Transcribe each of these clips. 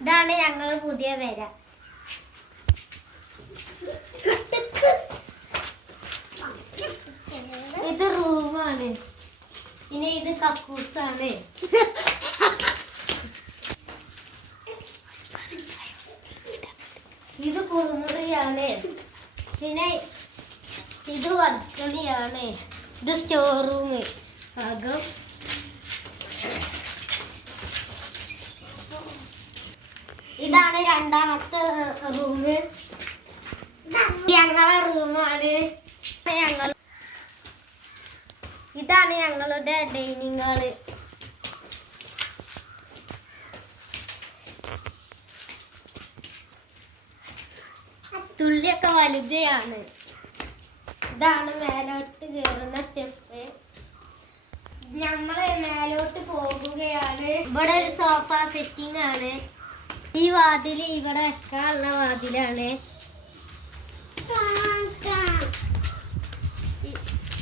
ഇതാണ് ഞങ്ങൾ പുതിയ വര. ഇത് റൂമാണ്. പിന്നെ ഇത് കക്കൂസാണ്. ഇത് കുളിമുറിയാണ്. പിന്നെ ഇത് അടുക്കളയാണ്. ഇത് സ്റ്റോർ റൂം അകം. ഇതാണ് രണ്ടാമത്തെ റൂം. ഞങ്ങളെ റൂമാണ്. ഇതാണ് ഞങ്ങളുടെ ഡൈനിങ് ഹാള്. തുള്ളിയൊക്കെ വലുതാണ്. ഇതാണ് മേലോട്ട് കയറുന്ന സ്റ്റെപ്പ്. നമ്മള് മേലോട്ട് പോകുകയാണ്. ഇവിടെ ഒരു സോഫ സെറ്റിംഗ് ആണ്. ഈ വാതില് ഇവിടെ വെക്കാനുള്ള വാതിലാണ്.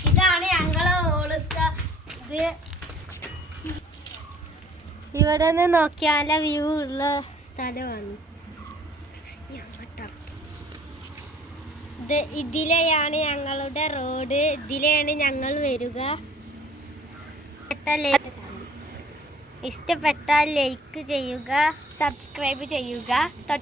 ഇതാണ് ഞങ്ങളെ ഓളത്ത. ഇത് ഇവിടെ നിന്ന് നോക്കിയാല വ്യൂ ഉള്ള സ്ഥലമാണ്. ഇതിലെയാണ് ഞങ്ങളുടെ റോഡ്. ഇതിലെയാണ് ഞങ്ങൾ വരിക. ഇഷ്ടപ്പെട്ടാൽ ലൈക്ക് ചെയ്യുക, സബ്സ്ക്രൈബ് ചെയ്യുക.